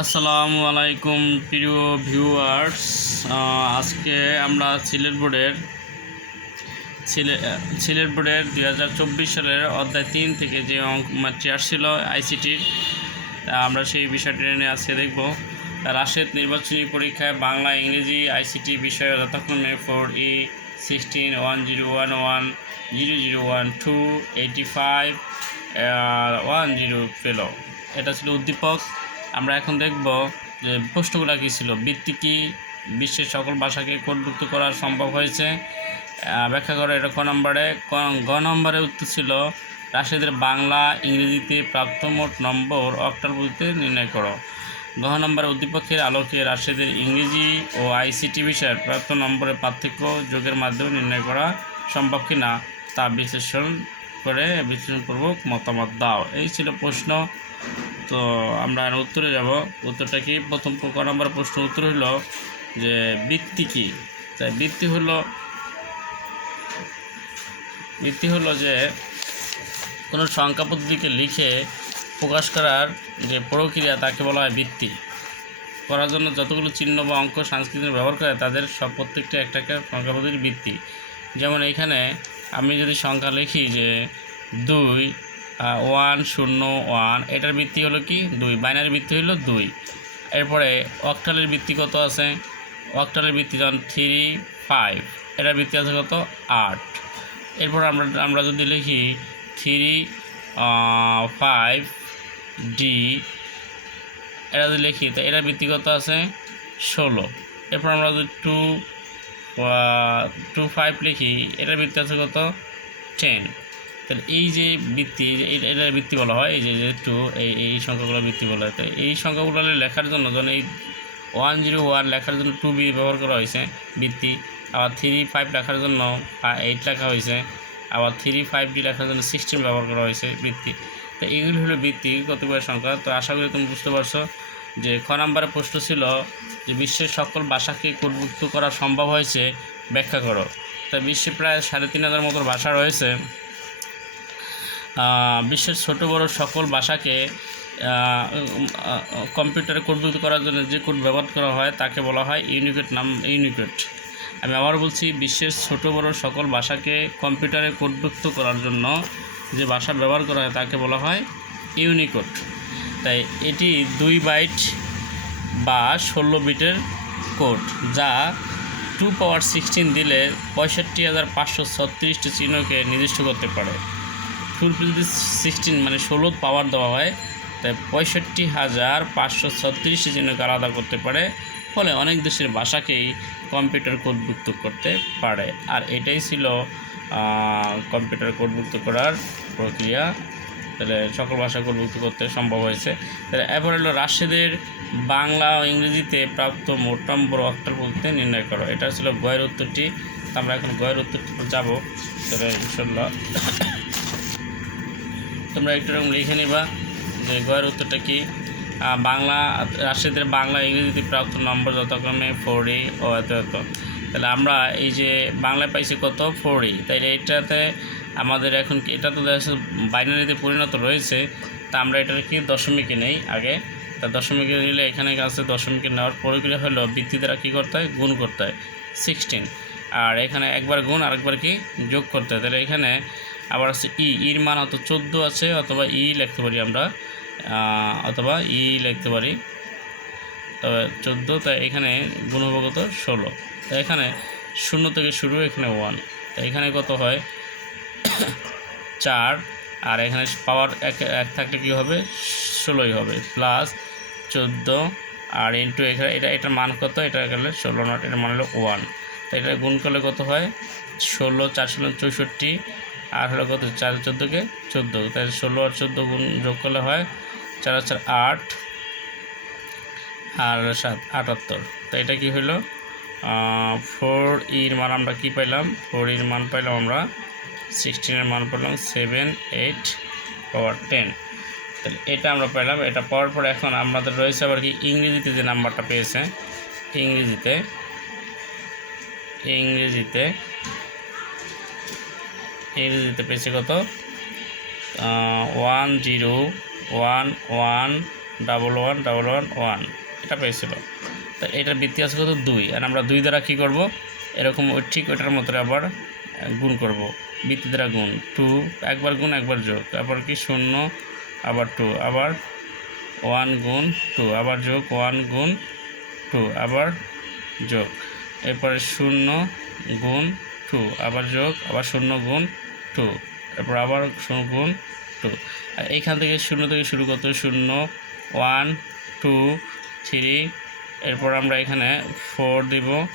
আসসালামু আলাইকুম, প্রিয় ভিউয়ার্স। আজকে আমরা সিলেট বোর্ডের সিলেট বোর্ডের দুই হাজার চব্বিশ সালের অধ্যায় তিন থেকে যে অঙ্ক মাত্রী আসছিল আইসিটির আমরা সেই বিষয়টি নিয়ে আজকে দেখব। রাশেদ নির্বাচনী পরীক্ষায় বাংলা, ইংরেজি, আইসিটি বিষয়ে যথাক্রমে ফোর ই sixteen one zero one one zero zero one two eighty five one zero পেল। এটা ছিল উদ্দীপক। আমরা এখন দেখব যে প্রশ্নগুলো কী ছিল? বৃত্তি কী? বিশ্বের সকল ভাষাকে কোডভুক্ত করা সম্ভব হয়েছে? ব্যাখ্যা করো এটা ক নম্বরে। গ নম্বরে উত্তর ছিল, রাশিদের বাংলা, ইংরেজিতে প্রাপ্ত মোট নম্বর অক্টাল বলতে নির্ণয় করো। ঘ নম্বরে উদ্দীপকের আলোকে রাশিদের ইংরেজি ও আইসিটি বিষয়ের প্রাপ্ত নম্বরের পার্থক্য যোগের মাধ্যমে নির্ণয় করা সম্ভব কি না তা বিশ্লেষণ করে বিশ্লেষণপূর্বক মতামত দাও। এই ছিল প্রশ্ন। তো আমরা উত্তরে যাব। উত্তরটা কি? প্রথম ক নম্বর প্রশ্ন উত্তর হলো যে বৃত্তি কি? তাই বৃত্তি হলো বৃত্তি হলো যে কোনো সংখ্যা পদ্ধতিকে লিখে প্রকাশ করার যে প্রক্রিয়া তাকে বলা হয় বৃত্তি। করার জন্য যতগুলো চিহ্ন বা অঙ্ক সংস্কৃতি ব্যবহার করে তাদের সব প্রত্যেকটা একটা সংখ্যা পদ্ধতির বৃত্তি। যেমন এইখানে আমি যদি সংখ্যা লিখি যে দুই ওয়ান, শূন্য, ওয়ান। এটার বৃত্তি হলো কি? দুই। বাইনারি বৃত্তি হলো দুই। এরপরে অক্টালের ভিত্তি কত আছে? অক্টালের ভিত্তি যেমন থ্রি, ফাইভ। এটার ভিত্তি আছে কত? আট। এরপর আমরা আমরা যদি লিখি থ্রি ফাইভ, ডি। এটা যদি লিখি, তা এটার ভিত্তি কত আছে? ষোলো। এরপর আমরা যদি টু টু, ফাইভ লিখি, এটার বৃত্তি আছে কত? টেন। তাহলে এই যে বৃত্তি এটার বৃত্তি বলা হয়, এই যে টু এই এই সংখ্যাগুলো বৃত্তি বলা হয়, তো এই সংখ্যাগুলো লেখার জন্য যখন এই ওয়ান জিরো ওয়ান লেখার জন্য টু বি ব্যবহার করা হয়েছে বৃত্তি আবার থ্রি ফাইভ লেখার জন্য এইট লেখা হয়েছে, আবার থ্রি ফাইভ ডি লেখার জন্য সিক্সটিন ব্যবহার করা হয়েছে বৃত্তি তো এইগুলি হলো বৃত্তি কতিপয় সংখ্যা, তো আশা করি তুমি বুঝতে পারছ যে খ নম্বরের প্রশ্ন ছিল যে বিশ্বের সকল ভাষাকে কোডভুক্ত করা সম্ভব হয়েছে, ব্যাখ্যা করো। তা বিশ্বে প্রায় সাড়ে তিন হাজার মতো ভাষা রয়েছে বিশ্বের ছোট বড় সকল ভাষাকে কম্পিউটারে কোডভুক্ত করার জন্য যে কোড ব্যবহার করা হয় তাকে বলা হয় ইউনিকোড নাম ইউনিকোড আমি আবার বলছি, বিশ্বের ছোট বড় সকল ভাষাকে কম্পিউটারে কোডভুক্ত করার জন্য যে ভাষা ব্যবহার করা হয় তাকে বলা হয় ইউনিকোড তাই এটি দুই বাইট বা ষোলো বিটের কোড, যা টু পাওয়ার সিক্সটিন দিলে পঁয়ষট্টি হাজার পাঁচশো ছত্রিশটি চিহ্নকে নির্দিষ্ট করতে পারে। টু যদি সিক্সটিন মানে ষোলো পাওয়ার দেওয়া হয়, তাই পঁয়ষট্টি হাজার পাঁচশো ছত্রিশ চিহ্নকে আলাদা করতে পারে, ফলে অনেক দেশের ভাষাকেই কম্পিউটার কোডভুক্ত করতে পারে। আর এটাই ছিল কম্পিউটার কোডভুক্ত করার প্রক্রিয়া। তাহলে সকল ভাষা কোডভুক্ত করতে সম্ভব হয়েছে। তাহলে এরপর হলো রাশেদের বাংলা ও ইংরেজিতে প্রাপ্ত মোট নম্বর অক্টাল বলতে নির্ণয় করো। এটা ছিল গয়ের উত্তরটি। আমরা এখন গয়ের উত্তরটি যাব। তাহলে ইনশাল্লাহ তোমরা একটু এরকম লিখে নিবা যে গয়ের উত্তরটা কি? বাংলা রাশিদের বাংলা, ইংরেজিতে প্রাপ্ত নম্বর যথাক্রমে ফোর ই ও এত এত। তাহলে আমরা এই যে বাংলায় পাইছি কত? ফোর ই তাইলে এটাতে আমাদের এখন এটা তো বাইনারিতে পরিণত রয়েছে। তা আমরা এটার কি দশমিকে নেই আগে? তা দশমিকে নিলে এখানে আছে দশমিকে নেওয়ার প্রক্রিয়া হলো বৃত্তি দ্বারা কী করতে হয়? গুণ করতে হয়। সিক্সটিন আর এখানে একবার গুণ, আরেকবার কি? যোগ করতে হয়। তাহলে এখানে আবার আছে ই, ইর মান হয়তো চোদ্দ আছে, অথবা ই লিখতে পারি আমরা অথবা ই লিখতে পারি। তবে চোদ্দ তাই এখানে গুণ ষোলো। তো এখানে শূন্য থেকে শুরু, এখানে ওয়ান তো এখানে কত হয়? চার। আর এখানে পাওয়ার এক এক থাকলে কী হবে? ষোলোই হবে। প্লাস চোদ্দ, আর ইন্টু এখানে, এটা, এটার মান কত? এটা গেলে ষোলো নট এটার মান হলো ওয়ান তো এটা গুণ করলে কত হয়? ষোলো, চার, ষোলো, চৌষট্টি। আর হলো কত? চার চোদ্দোকে চোদ্দ। তাই ষোলো আর চোদ্দ গুণ যোগ করলে হয় চার চার, আট। আর সাত, আটাত্তর। তো এটা কি হলো ফোর ইর মান আমরা কি পাইলাম? ফোর ইর মান পাইলাম আমরা সিক্সটিনের মান পেলাম সেভেন এইট পাওয়ার টেন তাহলে এটা আমরা পেলাম এটা পাওয়ার পর এখন আমাদের রয়েছে আবার কি ইংরেজিতে যে নাম্বারটা পেয়েছে, ইংরেজিতে ইংরেজিতে ইংরেজিতে পেয়েছে কত? One zero one one double one double one one এটা পেয়েছিল। তো এটার বৃত্তি আছে কত? দুই। আর আমরা দুই দ্বারা কী করব? এরকম ওই ঠিক ওইটার মতো আবার গুণ করব। বৃত্তি দ্বারা গুণ। টু একবার গুণ, একবার যোগ। তারপর কি? শূন্য, আবার টু আবার ওয়ান গুণ টু আবার যোগ ওয়ান গুণ টু আবার যোগ। এরপরে শূন্য গুণ টু আবার যোগ, আবার শূন্য গুণ টু। এরপর আবার গুণ টু। আর এইখান থেকে শূন্য থেকে শুরু করতে শূন্য, ওয়ান, টু, থ্রি। এরপর আমরা এখানে ফোর দিব,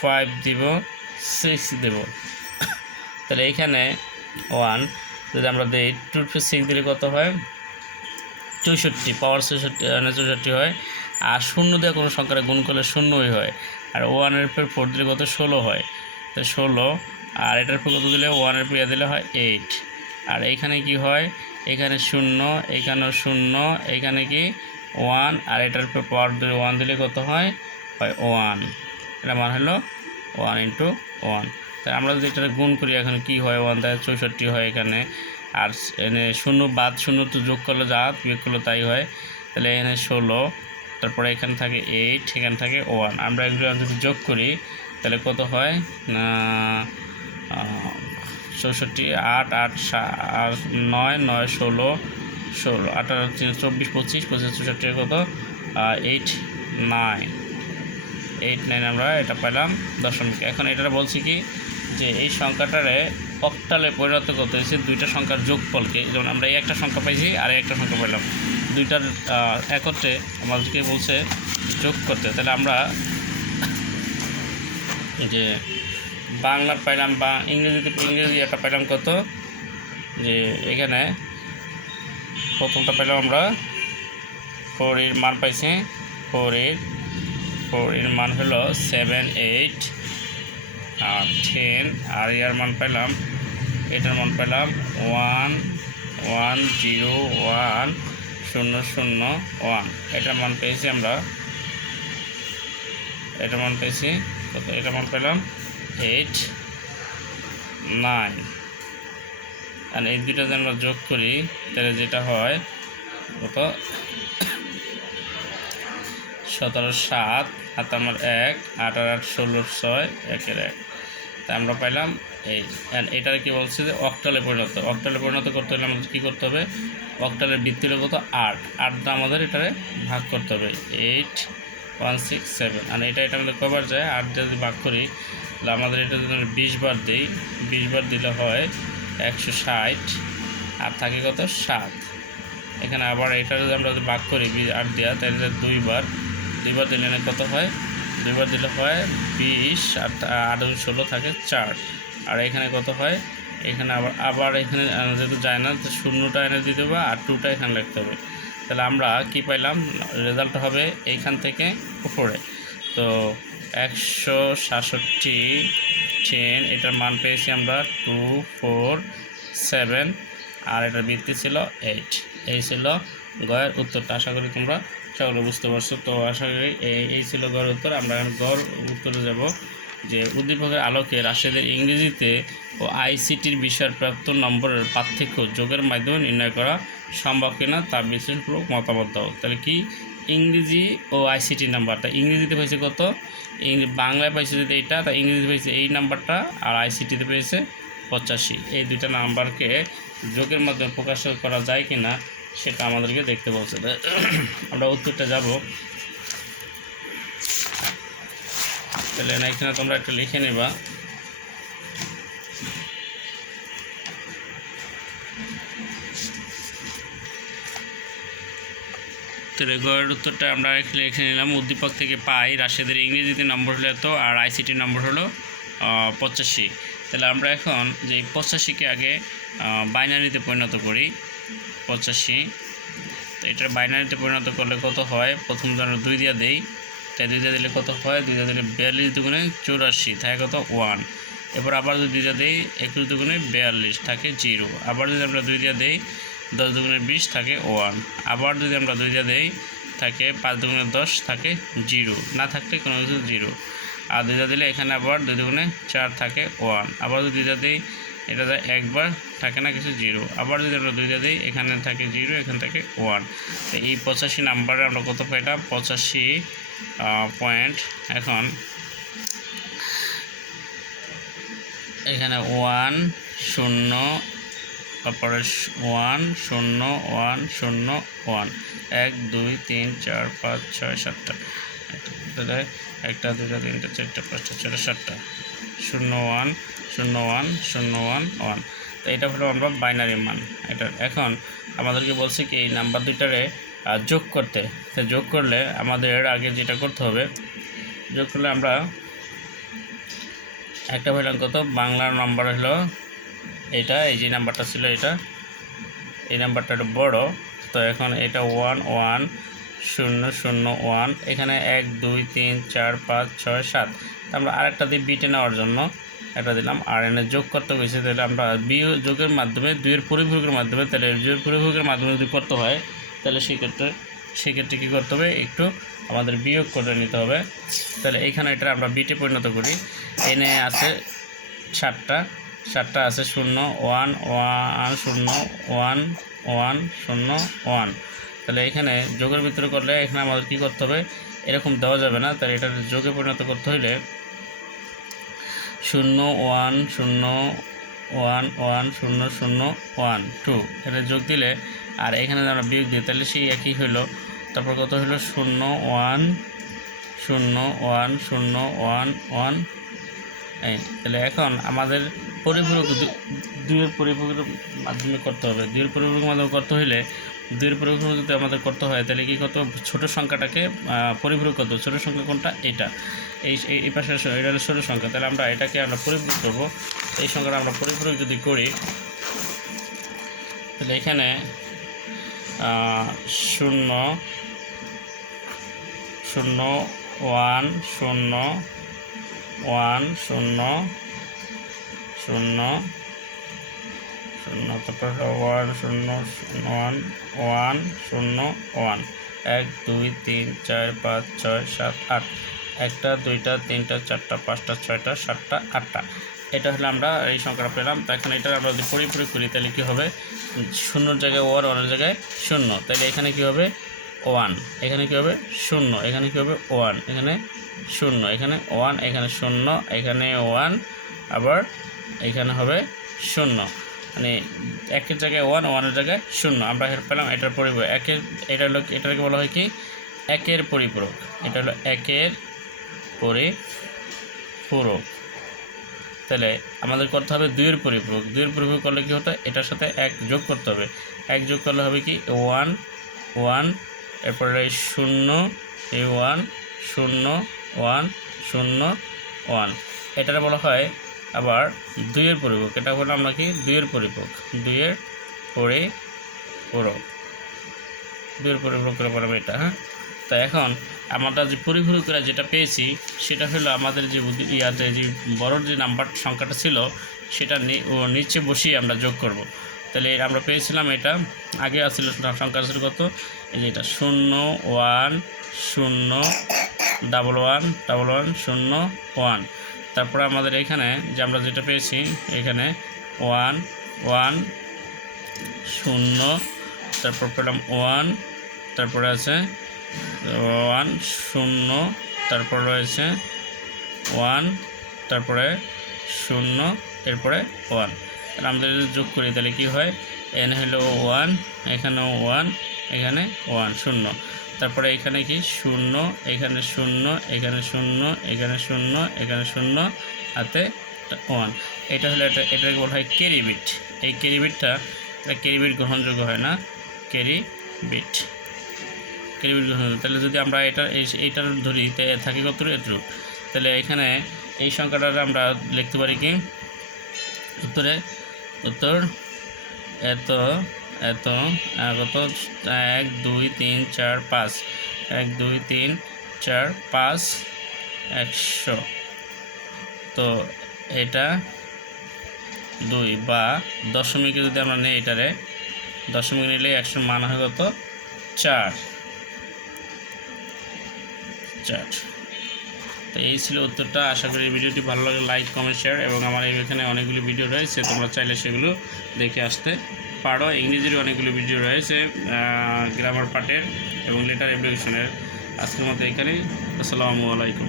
ফাইভ দিব, সিক্স দেব। তাহলে এইখানে ওয়ান, যদি আমরা দিই, টু টু সিক্স দিলে কত হয়? চৌষট্টি, পাওয়ার চৌষট্টি মানে চৌষট্টি হয়। আর শূন্য দিয়ে কোনো সংখ্যাটা গুণ করলে শূন্যই হয়। আর ওয়ানের উপর ফোর দিলে কত? ষোলো হয়। তো ষোলো আর এটার কত দিলে ওয়ানের উপর দিলে হয় এইট আর এইখানে কি হয়? এখানে শূন্য, এখানেও শূন্য, এখানে কি ওয়ান আর এটার পাওয়ার দিলে ওয়ান দিলে কত হয়? হয় ওয়ান এটা মান হলো ওয়ান ইন্টু ওয়ান তাই আমরা যদি এটা গুণ করি, এখন কি হয়? ওয়ান তাই চৌষট্টি হয় এখানে। আর এনে শূন্য বাদ শূন্য তো যোগ করলে যা বিয়োগ করলে তাই হয়। তাহলে এখানে ষোলো। তারপরে এখানে থাকে এইট এখানে থাকে ওয়ান আমরা এগুলো যদি যোগ করি, তাহলে কত হয়? চৌষট্টি আট আট আর নয় নয়, ষোলো ষোলো, আঠারো চব্বিশ, পঁচিশ পঁচিশ, চৌষট্টি, কত? এইট নাইন এইট নাইন আমরা এটা পেলাম দশমিক। এখন এটা বলছি কি? যে এই সংখ্যাটারে অক্টালে পরিণত করতে হয়েছে দুইটা সংখ্যার যোগফলকে। যেমন আমরা এই একটা সংখ্যা পাইছি আর একটা সংখ্যা পেলাম দুইটার একত্রে আমাদেরকে বলছে যোগ করতে। তাহলে আমরা যে বাংলার পাইলাম বা ইংরেজিতে ইংরেজি একটা পাইলাম কত? যে এখানে প্রথমটা পেলাম আমরা ফোর এর মান পাইছি। ফোর এর ফোর এর মান হলো সেভেন এইট আর টেন আর ইয়ার মান পেলাম এটার মান পেলাম ওয়ান ওয়ান জিরো ওয়ান শূন্য শূন্য ওয়ান এটার মান পেয়েছি আমরা, এটার মান পেয়েছি এটার মান পেলাম এইট নাইন আর এই দুটো যদি আমরা যোগ করি, তাহলে যেটা হয়, কত? সতেরো সাত হাত আমার এক, আট আর আট ষোলো ছয়, একের এক। তা আমরা পাইলাম এই। এটার কি বলছে যে অক্টালে পরিণত। অক্টালে পরিণত করতে হলে আমাদের কী করতে হবে? অক্টালের বৃত্তি হলো কত? আট। আটটা আমাদের এটারে ভাগ করতে হবে। এইট ওয়ান সিক্স সেভেন আর এটা এটা আমাদের কবার যায়। আট যদি ভাগ করি তাহলে আমাদের এটা যদি বিশ বার দিই। বিশ বার দিলে হয় একশো ষাট। আর থাকে কত? সাত। এখানে আবার এটা যদি আমরা যদি ভাগ করি আট দেওয়া তাহলে দুইবার দুইবার দিলে কত হয়? দুইবার দিলে হয় বিশ। আর আট ষোলো থাকে চার। আর এখানে কত হয়? এখানে আবার আবার এখানে যেহেতু যায় না, তো শূন্যটা এনে দিতে হবে আর টুটা এখানে লিখতে হবে। তাহলে আমরা কি পাইলাম? রেজাল্ট হবে এইখান থেকে উপরে। তো একশো সাতষট্টি টেন এটার মান পেয়েছি আমরা টু ফোর সেভেন আর এটার বৃত্তি ছিল এইট এই ছিল গয়ের উত্তরটা। আশা করি তোমরা সকলে বুঝতে পারছ। তো আশা করি এই এই ছিল গড় উত্তর। আমরা এখন গড় উত্তরে যাব যে উদ্দীপকের আলোকে রাশিদের ইংরেজিতে ও আইসিটির বিষয়ের প্রাপ্ত নম্বরের পার্থক্য যোগের মাধ্যমে নির্ণয় করা সম্ভব কিনা তা বিশ্লেষণপূর্বক মতামত দাও। তাহলে কি ইংরেজি ও আইসিটি নাম্বারটা। ইংরেজিতে পেয়েছে কত? বাংলায় পেয়েছে যদি এইটা, তা ইংরেজিতে পেয়েছে এই নাম্বারটা আর আইসিটিতে পেয়েছে পঁচাশি। এই দুইটা নাম্বারকে যোগের মাধ্যমে প্রকাশ করা যায় কি না সেটা আমাদেরকে দেখতে বলছে। আমরা উত্তরটা যাব। তাহলে এখানে তোমরা একটু লিখে নেবা। তাহলে গড়ের উত্তরটা আমরা লিখে নিলাম। উদ্দীপক থেকে পাই, রাশিদের ইংরেজিতে নম্বর হলো এত, আর আইসিটি নম্বর হলো পঁচাশি। তাহলে আমরা এখন যে পঁচাশিকে আগে বাইনারিতে পরিণত করি। পঁচাশি। তো এটার বাইনারিতে পরিণত করলে কত হয়? প্রথম যেন দুই দিয়া দেই। তাই দুই দিয়া দিলে কত হয়? দুই দিয়া দিলে বিয়াল্লিশ দুগুণে চৌরাশি, থাকে কত ওয়ান। এবার আবার যদি দুই দিয়া দেই, একুশ দুগুণে বিয়াল্লিশ, থাকে জিরো। আবার যদি আমরা দুই দিয়া দেই দশ দুগুণে বিশ থাকে ওয়ান। আবার যদি আমরা দুই দিয়া দেই, থাকে পাঁচ দুগুণে দশ থাকে জিরো। না থাকলে কোনো কিছু জিরো। আর দুইটা দিলে এখানে আবার দুই দুগুণে চার থাকে ওয়ান। আবার যদি দুইটা দিই, এটা একবার, থাকে না কিছু জিরো। আবার যদি আমরা দুইটা দিই, এখানে থাকে জিরো, এখানে থাকে ওয়ান। তো এই পঁচাশি নাম্বারে আমরা কত পাইলাম? পঁচাশি পয়েন্ট এখন এখানে ওয়ান, শূন্য তারপরে ওয়ান শূন্য ওয়ান শূন্য ওয়ান। এক, দুই, তিন, চার, পাঁচ, ছয়, সাতটা। একটা, দুটা তিনটা, চারটা, পাঁচটা ছটা সাতটা। শূন্য ওয়ান শূন্য ওয়ান শূন্য ওয়ান ওয়ান। তো এটা হলো আমরা বাইনারি মান। এটা এখন আমাদেরকে বলছে কি, এই নাম্বার দুইটারে যোগ করতে। তো যোগ করলে আমাদের আগে যেটা করতে হবে, যোগ করলে আমরা একটা পেলাম কত বাংলার নাম্বার হলো এটা, এই যে নাম্বারটা ছিল এটা, এই নাম্বারটা একটু বড়। তো এখন এটা ওয়ান ওয়ান শূন্য শূন্য ওয়ান, এখানে এক, দুই, তিন, চার, পাঁচ, ছয়, সাত। আমরা আরেকটা দিই বিটে নেওয়ার জন্য একটা দিলাম। আর এনে যোগ করতে গেছি তাহলে আমরা বি যোগের মাধ্যমে, দুইয়ের পরিভোগের মাধ্যমে, তাহলে দুইয়ের পরিভোগের মাধ্যমে যদি করতে হয়, তাহলে সেক্ষেত্রে সেক্ষেত্রে কী করতে হবে? একটু আমাদের বিয়োগ করে নিতে হবে। তাহলে এইখানে এটা আমরা বিটে পরিণত করি। এনে আছে সাতটা। সাতটা আছে, শূন্য, ওয়ান ওয়ান, শূন্য, ওয়ান ওয়ান, শূন্য, ওয়ান। তাহলে এখানে যোগের ভিতরে করলে এখানে আমাদের কী করতে হবে? এরকম দেওয়া যাবে না, তাহলে এটা যোগে পরিণত করতে হইলে শূন্য, ওয়ান শূন্য, ওয়ান ওয়ান, শূন্য শূন্য, ওয়ান, টু। এটা যোগ দিলে, আর এখানে আমরা বিয়োগ দিই তাহলে সেই একই হইল। তারপর কত হলো শূন্য, ওয়ান শূন্য ওয়ান শূন্য, ওয়ান ওয়ান তাহলে এখন আমাদের পরিপূরক দু- দুইয়ের পরিপূরকের মাধ্যমে করতে হবে। দুইয়ের পরিপূরকের মাধ্যমে করতে হইলে দুইয়ের পরিপূরক যদি আমাদের করতে হয়, তাহলে কি করতে হবে? ছোট সংখ্যাটাকে পরিপূরক করতে হবে। ছোট সংখ্যা কোনটা? এটা। এই- এই পাশে এটা হলো ছোট সংখ্যা। তাহলে আমরা এটাকে আমরা পরিপূরক করব। এই সংখ্যাটা আমরা পরিপূরক যদি করি, তাহলে এখানে শূন্য শূন্য, ওয়ান, শূন্য ওয়ান, শূন্য শূন্য শূন্য, তারপর ওয়ান, শূন্য ওয়ান ওয়ান, শূন্য, ওয়ান। এক, দুই, তিন, চার, পাঁচ, ছয়, সাত, আট। একটা, দুইটা, তিনটা, চারটা, পাঁচটা, ছয়টা, সাতটা, আটটা। এটা হলে আমরা এই সংখ্যাটা পেলাম। তো এখন এটা আমরা যদি পরিপূরক করি, তাহলে কী হবে? শূন্যর জায়গায় ওয়ান, ওয়ানের জায়গায় শূন্য। তাহলে এখানে কী হবে? ওয়ান। এখানে কী হবে? শূন্য। এখানে কী হবে? ওয়ান। এখানে শূন্য, এখানে ওয়ান এখানে শূন্য, এখানে ওয়ান আবার এখানে হবে শূন্য। মানে একের জায়গায় ওয়ান ওয়ানের জায়গায় শূন্য। আমরা হের পেলাম, এটার পরিপূরক। একের, এটা হলো, এটাকে বলা হয় কি? একের পরিপূরক। এটা হলো একের পরিপূরক। তাহলে আমাদের করতে হবে দুইয়ের পরিপূরক। দুইয়ের পরিপূরক করলে কী হতো? এটার সাথে এক যোগ করতে হবে। এক যোগ করলে হবে কি? ওয়ান ওয়ান এরপরে শূন্য, এই ওয়ান শূন্য ওয়ান, শূন্য, ওয়ান। এটার বলা হয় আবার দুইয়ের পরিপূরক এটা হলো আমরা কি? দুইয়ের পরিপূরক দুইয়ের পরিপূরক দুইয়ের পরিপূরক করে এটা হ্যাঁ? তা এখন আমরা যে পরিপূরক করে যেটা পেয়েছি, সেটা হলো আমাদের যে ইয়াতে যে বড় যে নাম্বার সংখ্যাটা ছিল, সেটা নিচে বসিয়ে আমরা যোগ করব। তাহলে আমরা পেয়েছিলাম এটা, আগে আসছিল সংখ্যা ছিল কত? এই যে এটা, শূন্য, ওয়ান, শূন্য ডাবল ওয়ান ডাবল ওয়ান, শূন্য, ওয়ান। তারপরে আমাদের এখানে যে আমরা যেটা পেয়েছি, এখানে ওয়ান ওয়ান, শূন্য, তারপর পেলাম ওয়ান, তারপরে আছে ওয়ান, শূন্য, তারপর রয়েছে ওয়ান, তারপরে শূন্য, এরপরে ওয়ান। তাহলে আমাদের যদি যোগ করি, তাহলে কী হয়? এন হলো ওয়ান, এখানেও ওয়ান, এখানে ওয়ান, শূন্য। তারপরে এখানে কি? শূন্য, এখানে শূন্য এখানে শূন্য এখানে শূন্য এখানে শূন্য, হাতে ওয়ান এটা হলো এটা, এটাকে বলা হয় ক্যারি বিট এই ক্যারি বিটটা এটা ক্যারি বিট গ্রহণযোগ্য হয় না। ক্যারি বিট ক্যারি বিট গ্রহণযোগ্য। তাহলে যদি আমরা এটা, এই- এইটার ধরি, তে থাকে কত এতটুকু তাহলে এখানে এই সংখ্যাটা আমরা লিখতে পারি কি? উত্তরে, উত্তর, এত এত কত এক, দুই, তিন, চার, পাঁচ। এক, দুই, তিন, চার, পাঁচ, একশো। তো এটা দুই বা দশমিকে যদি আমরা নেই এটারে, দশমিক নিলে একশোর মান হয় কত? চার। চার। তো এই ছিল উত্তরটা। আশা করি ভিডিওটি ভালো লাগে লাইক, কমেন্ট, শেয়ার এবং আমার এখানে অনেকগুলো ভিডিও রয়েছে। তোমরা চাইলে সেগুলো দেখে আসতে পারো ইংরেজির অনেকগুলো ভিডিও রয়েছে গ্রামার পার্টের এবং লেটার অ্যাপ্লিকেশনের আজকের মতো এখানেই। আসসালামু আলাইকুম।